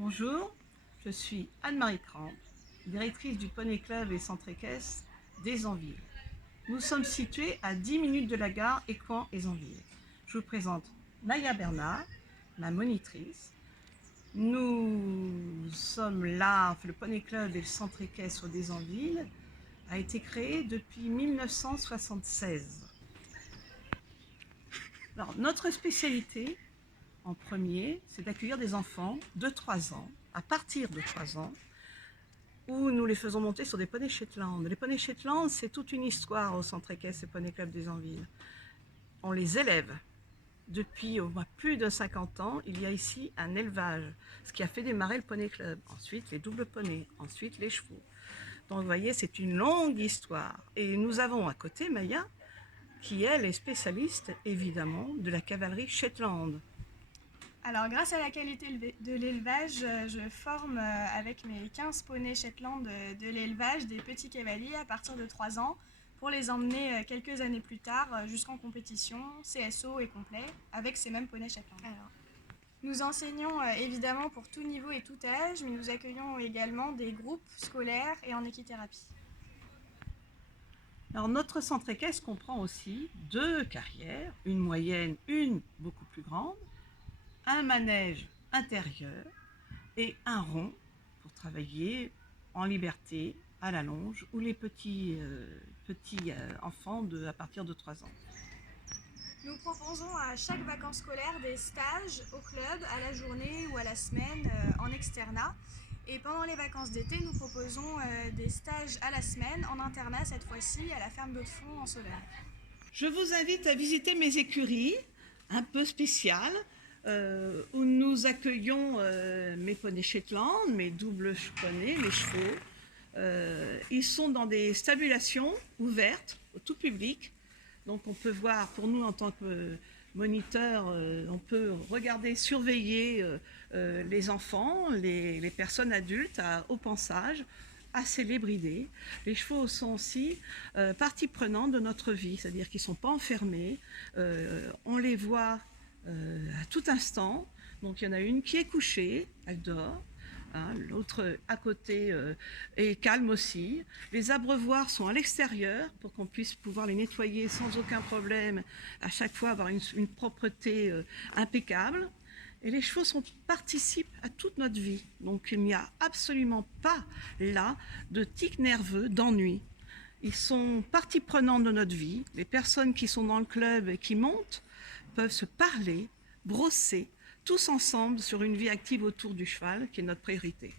Bonjour, je suis Anne-Marie Cramp, directrice du Poney Club et centre équestre d'Ezanville. Nous sommes situés à 10 minutes de la gare Écouen-Ezanville. Je vous présente Naya Bernard, ma monitrice. Nous sommes là, le Poney Club et le centre équestre d'Ezanville a été créé depuis 1976. Alors, notre spécialité, en premier, c'est d'accueillir des enfants de 3 ans, à partir de 3 ans, où nous les faisons monter sur des poneys Shetland. Les poneys Shetland, c'est toute une histoire au centre équestre et Poney Club d'Ezanville. On les élève. Depuis au moins plus de 50 ans, il y a ici un élevage, ce qui a fait démarrer le Poney Club. Ensuite, les doubles poneys, ensuite les chevaux. Donc, vous voyez, c'est une longue histoire. Et nous avons à côté Maya, qui elle est spécialiste, évidemment, de la cavalerie Shetland. Alors, grâce à la qualité de l'élevage, je forme avec mes 15 poneys Shetland de l'élevage des petits cavaliers à partir de 3 ans pour les emmener quelques années plus tard jusqu'en compétition, CSO et complet avec ces mêmes poneys Shetland. Alors, nous enseignons évidemment pour tout niveau et tout âge, mais nous accueillons également des groupes scolaires et en équithérapie. Alors, notre centre équestre comprend aussi 2 carrières, une moyenne, une beaucoup plus grande, un manège intérieur et un rond pour travailler en liberté, à la longe, ou les petits enfants à partir de 3 ans. Nous proposons à chaque vacances scolaires des stages au club, à la journée ou à la semaine en externat. Et pendant les vacances d'été, nous proposons des stages à la semaine en internat, cette fois-ci à la ferme d'Hautefond en Sologne. Je vous invite à visiter mes écuries un peu spéciales où nous accueillons mes poneys Shetland, mes doubles poneys, mes chevaux. Ils sont dans des stabulations ouvertes au tout public. Donc on peut voir, pour nous en tant que moniteurs, on peut regarder, surveiller les enfants, les personnes adultes au pansage, assez lébridés. Les chevaux sont aussi partie prenante de notre vie, c'est-à-dire qu'ils ne sont pas enfermés. On les voit à tout instant. Donc il y en a une qui est couchée, elle dort. Hein, l'autre à côté est calme aussi. Les abreuvoirs sont à l'extérieur pour qu'on puisse pouvoir les nettoyer sans aucun problème, à chaque fois avoir une propreté impeccable. Et les chevaux participent à toute notre vie. Donc il n'y a absolument pas là de tic nerveux, d'ennui. Ils sont partie prenante de notre vie. Les personnes qui sont dans le club et qui montent peuvent se parler, brosser, tous ensemble sur une vie active autour du cheval, qui est notre priorité.